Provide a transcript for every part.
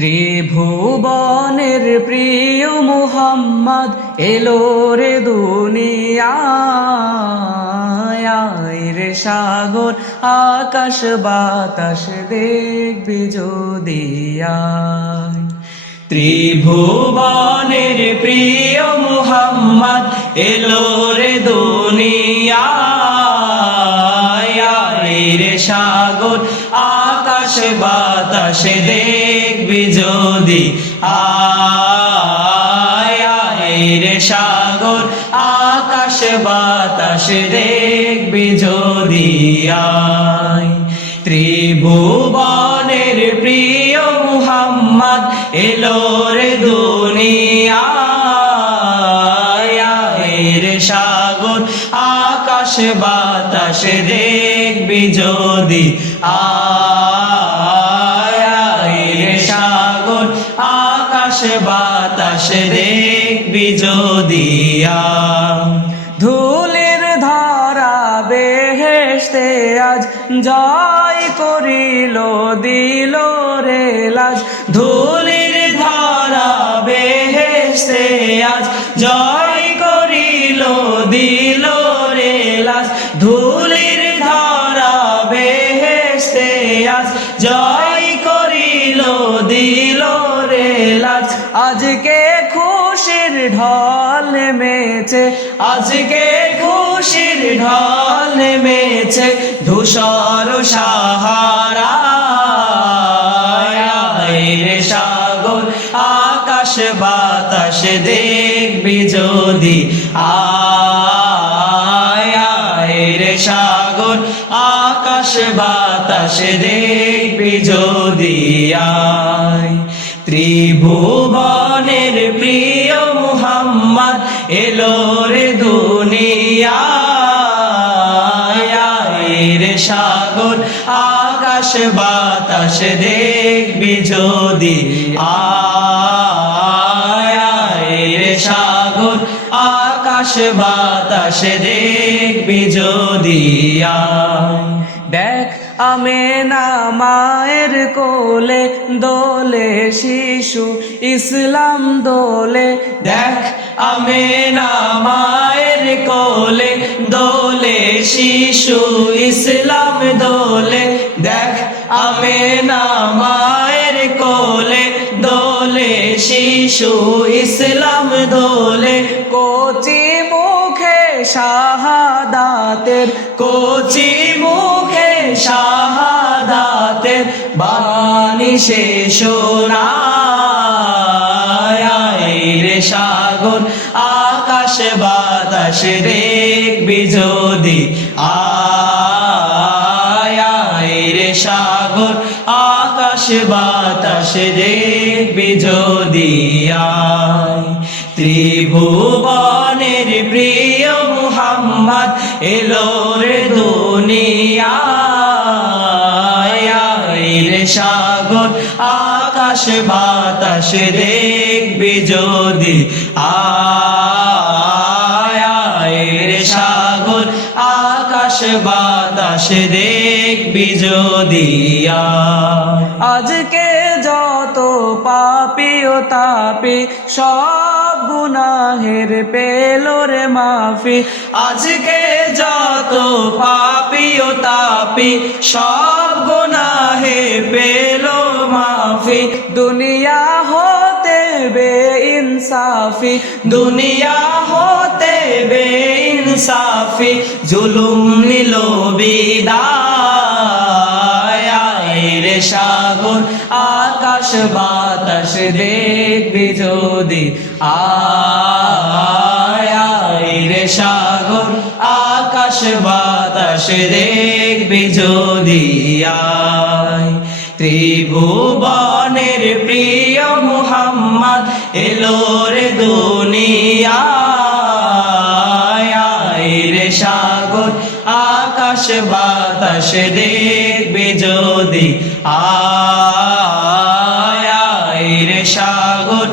ত্রিভুবনের প্রিয় মুহাম্মদ এলো রে দুনিয়ায় রে সাগর আকাশ বাতাস দেখবি যদি আয়। ত্রিভুবনের প্রিয় মুহাম্মদ এলো রে দুনিয়ায় রে সাগর আকাশ বাতাস দেখবি যদি আয় রে সাগর আকাশ বাতাস দেখবি যদি আয়। ত্রিভুবনের প্রিয় মুহাম্মদ এলো রে দুনিয়ায় রে সাগর আকাশ বাতাস দেখবি যদি আয় রে সাগর আকাশ বাতাস দেখবি যদি আয়। ধুলির ধারা বেহেশতে আজ জয় করিল দিল রে লাজ। ধুলির ধারা বেহেশতে আজ জয় করিল দিল রে লাজ। ধুলির ধারা বেহেশতে আজ জয় করিল দিল রে লাজ। আজকে খুশির ঢল নেমেছে, আজকে খুশির ঢল নেমেছে ধূসর সাহারায় রে সাগর আকাশ বাতাস দেখবি যদি আয় রে সাগর আকাশ বাতাস দেখবি যদি আয়। ত্রিভুবনের প্রিয় মুহাম্মদ এলো রে দুনিয়ায় রে সাগর আকাশ বাতাস দেখবি যদি আয় রে সাগর আকাশ বাতাস দেখবি যদি আয়। দেখ আমেনা মায়ের কোলে দোলে শিশু ইসলাম দোলে। দেখ আমেনা মায়ের কোলে দোলে শিশু ইসলাম দোলে। দেখ আমেনা মায়ের কোলে দোলে শিশু ইসলাম দোলে। কচি মুখে শাহাদাতের, কচি মুখে শাহাদাতের বাণী সে শোনায় রে সাগর আকাশ বাতাস দেখবি যদি আয় রে সাগর আকাশ বাতাস দেখবি যদি আয়। ত্রিভুবনের প্রিয় মুহাম্মদ এলো রে দুনিয়ায় রে সাগর আকাশ বাতাস দেখবি যদি আয় রে সাগর আকাশ বাতাস দেখবি যদি আয়। আজকে যত পাপী ও তাপী সব গুনাহের পেল রে মাফি। আজকে যত পাপী ও তাপী সব গুনাহে পেল মাফি। দুনিয়া হতে বেইনসাফি, দুনিয়া হতে বেইনসাফি জুলুম নিল বিদায় রে সাগর আকাশ বাতাস দেখবি যদি আয় রে সাগর আকাশ বাতাস দেখবি যদি আয়। ত্রিভুবনের প্রিয় মুহাম্মদ এলো রে দুনিয়ায় রে সাগর আকাশ বাতাস দেখবি যদি আয় রে সাগর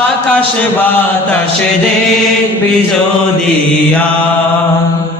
আকাশ বাতাস দেখবি যদি আয়।